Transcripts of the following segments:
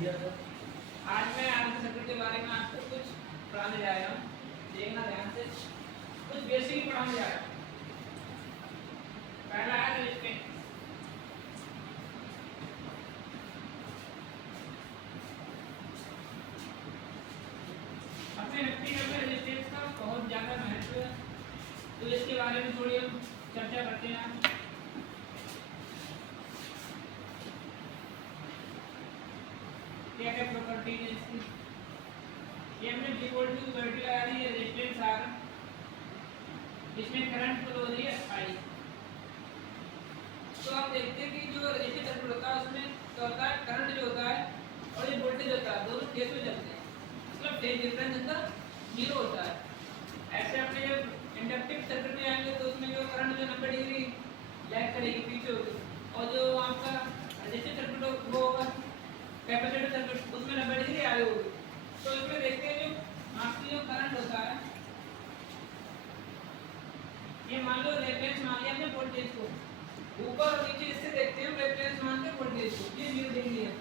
आज मैं RC circuit के बारे में आपको कुछ पढ़ाने जा रहा हूँ। देखना ध्यान से, कुछ बेसिक पढ़ाने जा रहा हूँ। पहला है रेजिस्टेंस। अपने व्यक्तिगत में रेजिस्टेंस का बहुत ज़्यादा महत्व है, तो इसके बारे में थोड़ी हम चर्चा करते हैं। क्या क्या प्रॉपर्टी है इसकी, ये हमने इक्वल टू वर्टी लगा दी है रेजिस्टेंस आर, इसमें करंट फ्लो हो रही है आई। तो आप देखते हैं कि जो रेजिस्टेंस सर्किट होता है उसमें क्या होता है, करंट जो होता है और ये वोल्टेज होता है, दोनों फेज में चलते हैं, मतलब फेज डिफरेंस इनका जीरो होता है। ऐसे अपने जब इंडक्टिव सर्किट में आएंगे तो उसमें जो करंट जो 90 डिग्री लैग करेगी, पीछे होगी, और जो आपका रेजिस्टेंस सर्किट वो होगा कैपेसिटर सर्किट, उसमें 90 डिग्री आगे होगी। तो इसमें देखते हैं जो आपकी जो करंट होता है, ये मान लो रेफरेंस मान लिया हमने वोल्टेज को, ऊपर और नीचे इससे देखते हैं रेफरेंस मान के वोल्टेज को, ये 0 डिग्री है।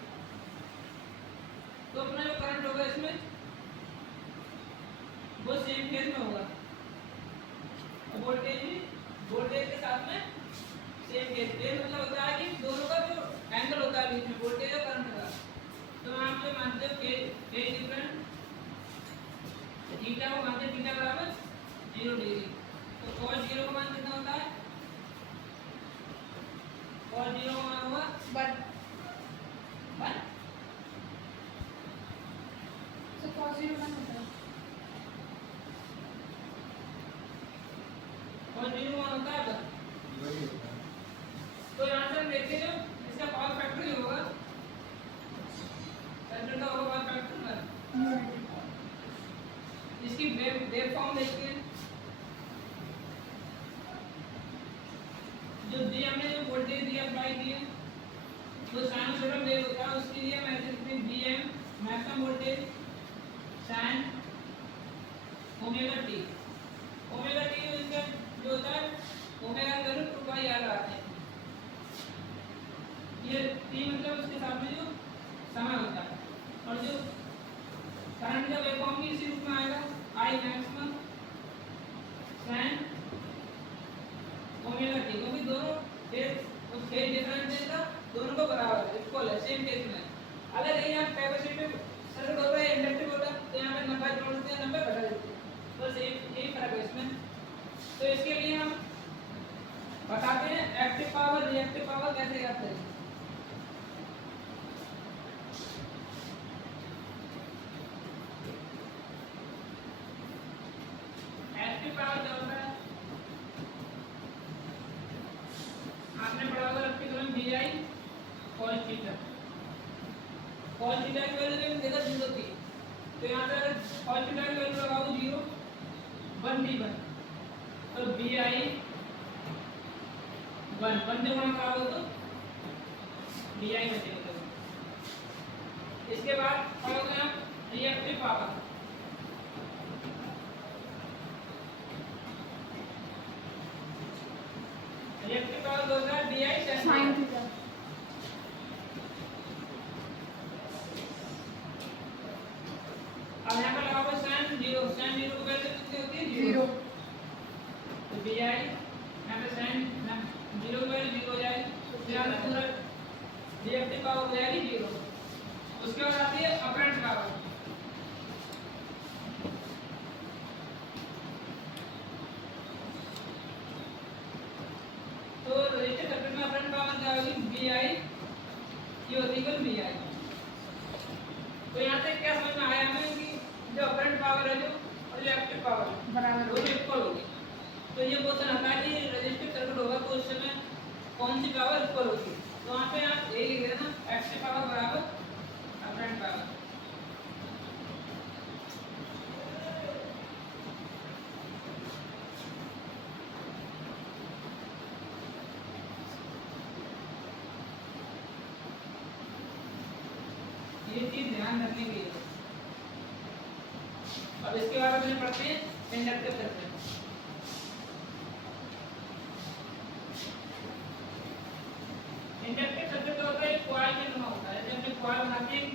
तो अपना जो करंट होगा इसमें वो सेम फेज में होगा, और वोल्टेज के साथ में सेम फेज। फेज मतलब होता है कि दोनों का जो एंगल होता है बीच में वोल्टेज और करंट का, तो आप जो मानते हो फेज डिफरेंस थीटा को मानते हैं थीटा बराबर 0 डिग्री। तो cos 0 का मान कितना होता है, cos 0 का मान होगा 1। तो cos 0 मान होता है, cos 0 मान होता है 1। तो यहाँ से हम देखते हैं जो इसका पावर फैक्टर ही होगा, सर्किट का होगा पावर फैक्टर। इसकी वेव फॉर्म देखते हैं, जो दी हमने जो वोल्टेज दिया अप्लाई किए, वो साइनसॉइडल वेव होता है, उसके लिए हम ऐसे लिखते हैं Vm maximum voltage sin omega t। Omega t इसका जो होता है ओमेगा का वैल्यू 2 पाई आर आते हैं, ये t मतलब उसके साथ में जो समय होता है, और जो करंट का वेव फॉर्म भी इसी रूप में आएगा I maximum sin omega t, क्योंकि दोनों फेज डिफरेंस का दोनों को बराबर है, इक्वल है, सेम केस में। अगर यही आप कैपेसिटिव सर्किट होता है, इंडक्टिव होता है, तो यहाँ पे 90 जोड़ देते हैं, 90 घटा देते हैं, बस यही फर्क है इसमें। तो इसके लिए हम बताते हैं एक्टिव पावर रिएक्टिव पावर कैसे ज्ञात करें। एक्टिव पावर क्या होता है, आपने पढ़ा होगा रखते कलम VI cos theta. cos theta की वैल्यू देखो देखा 0 थी, तो यहाँ पे अगर cos थीटा की वैल्यू लगाओ 0 1 भी 1, तो VI 1 से गुणा करोगे तो VI बचेगा। इसके बाद पढ़ोगे आप रिएक्टिव पावर। रिएक्टिव पावर होता है DI sin थीटा। अब यहाँ पर लगाओगे sin 0, sin 0 की वैल्यू कितनी होती है 0, तो VI यहाँ पे sin 0 की वैल्यू 0 हो जाएगी, फिर यहाँ पे पूरा रिएक्टिव पावर हो जाएगी 0। उसके बाद आती है अपरेंट पावर। तो रेजिस्टर सर्किट में अपरेंट पावर क्या होगी, VI ये होती है VI। तो यहाँ से क्या समझ में आया हमें कि जो अपरेंट पावर है जो और जो एक्टिव पावर है बराबर दोनों इक्वल होगी। तो ये क्वेश्चन आता है कि रेजिस्टिव सर्किट होगा तो उस समय कौन सी पावर इक्वल होगी, तो वहाँ पे आप यही लिख देना एक्टिव पावर बराबर अपरेंट पावर। ये चीज ध्यान रखने की है। अब इसके बाद अपने पढ़ते हैं इंडक्टिव सर्किट। इंडक्टिव सर्किट होता है कॉइल के नुमा होता है, जब हम कॉइल बनाते हैं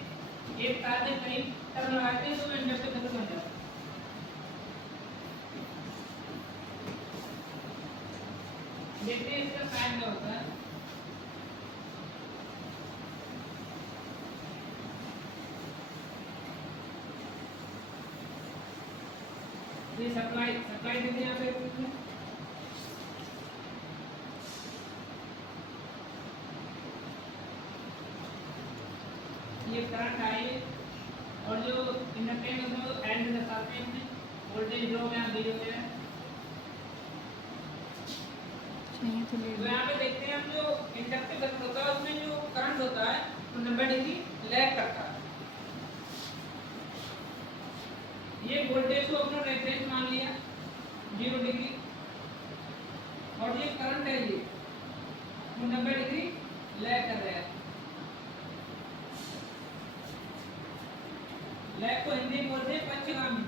एक तार में कई टर्न लगाते हैं तो वो इंडक्टिव सर्किट बन जाता है। देखते हैं इसका साइन क्या होता है। ये सप्लाई देते हैं यहाँ पे, ये करंट आई और जो इंडक्टेंस है वो एंड दर्शाते हैं, वोल्टेज ड्रॉप यहाँ दिए हुए हैं। तो यहाँ पे देखते हैं हम जो इंडक्टिव सर्किट होता है उसमें जो करंट होता है वो 90 डिग्री लैग करता है। ये वोल्टेज को अपना रेफरेंस मान लिया 0 डिग्री और ये करंट है ये 90 डिग्री लैग कर रहा है। लैग को हिंदी में बोलते हैं पक्षगामी।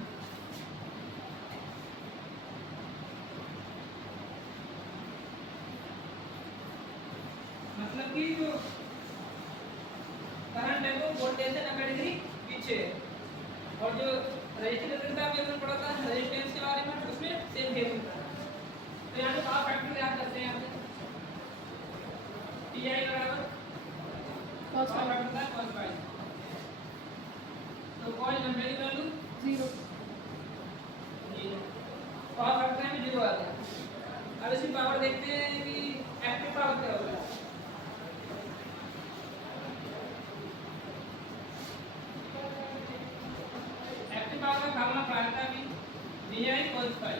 मतलब कि जो करंट है वो वोल्टेज से 90 डिग्री पीछे है और जो रेजिस्टेंस का हमने पढ़ा था रेजिस्टेंस के बारे में उसमें सेम फेज होता है। तो यहाँ पे पावर फैक्टर याद करते हैं यहाँ पे Pi बराबर cos पावर फैक्टर था cos पाई। तो cos 90 की वैल्यू 0 पावर फैक्टर में 0 आ गया। अब इसकी पावर देखते हैं कि एक्टिव पावर क्या होगा। एक्टिव पावर का फॉर्मूला पढ़ा था अभी Vi cos पाई।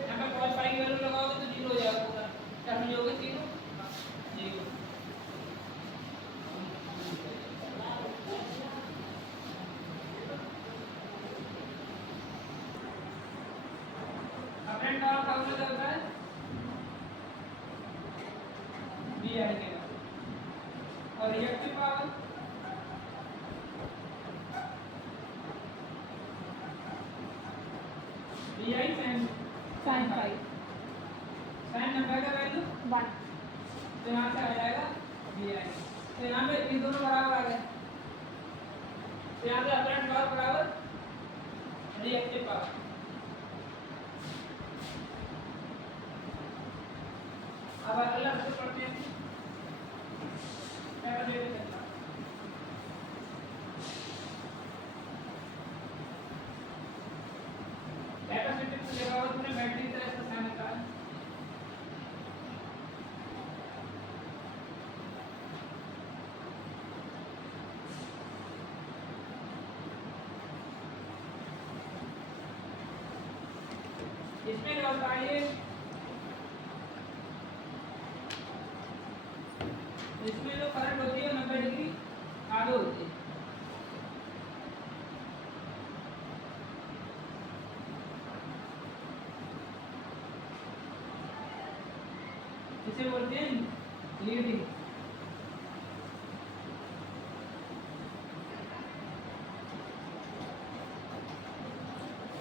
यहाँ पे cos पाई की वैल्यू लगाओगे तो 0 हो जाएगा पूरा। क्या समझोगे 0 0। अपरेंट पावर का फॉर्मूला क्या होता है Vi के और reactive power Vi sin phi sin 90 का वैल्यू 1। तो यहाँ से आ जाएगा Vi। तो यहाँ पे इन दोनों बराबर आ गए। तो यहाँ से अपरेंट पावर बराबर रिएक्टिव पावर। अब अलग से पढ़ते हैं कैपेसिटर चलता है। कैपेसिटर की जगह पर तुमने बैटरी की तरह से साइन होता है। इसमें क्या होता है ये इसमें जो करंट होती है 90 डिग्री आगे होती है। इसे बोलते हैं लीडिंग।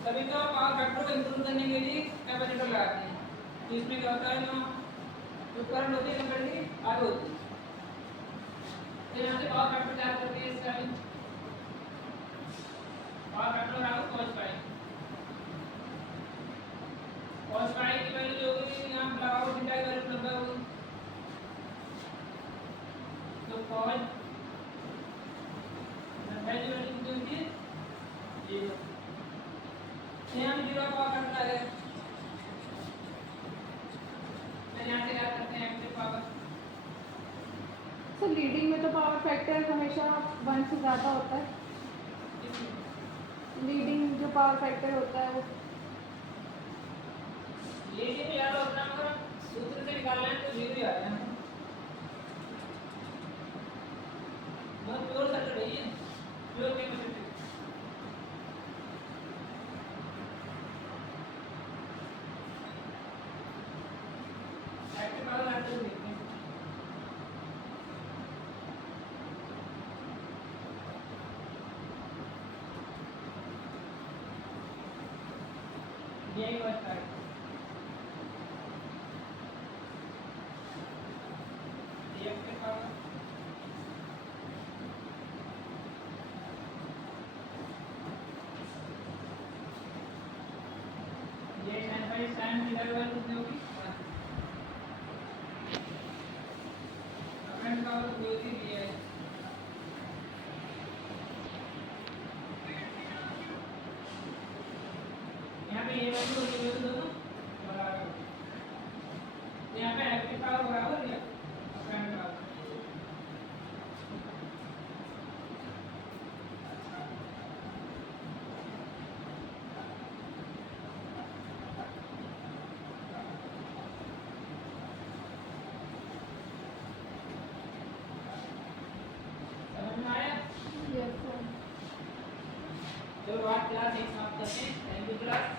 सभी का पावर फैक्टर को इंप्रूव करने के लिए कैपेसिटर लगाते हैं। तो इसमें क्या होता है ना जो करंट होती है 90 डिग्री आगे होती है। तो यहाँ से पावर फैक्टर तैयार करते हैं इसका भी पावर फैक्टर बराबर cos पाई। cos पाई की वैल्यू जो होगी यहाँ लगाओ थीटा की वैल्यू 90 होगी। तो cos 90 की वैल्यू कितनी होती है 0। यहाँ पे 0 पावर फैक्टर आ गया। तो यहाँ से क्या करते हैं एक्टिव पावर। सर लीडिंग में तो पावर फैक्टर हमेशा 1 से ज़्यादा होता है। लीडिंग जो पावर फैक्टर होता है वो लीडिंग याद होता है मगर सूत्र से निकालना है तो 0 ही आ रहा है। बहुत प्योर सर्किट है ये प्योर कैपेसिटर। एक्टिव पावर आते हुए देखते हैं। यही बात है। रिएक्टिव एक्टिव पावर ये sin बाई sin थीटा की वैल्यू कितनी होगी 1। करंट पावर कोई होती है यहाँ पे ये वैल्यू और ये वैल्यू दोनों बराबर होगी। तो यहाँ पे एक्टिव पावर बराबर है करंट पावर। समझ में आया? Yes sir. चलो आज क्लास एक समाप्त करते हैं। Thank you class.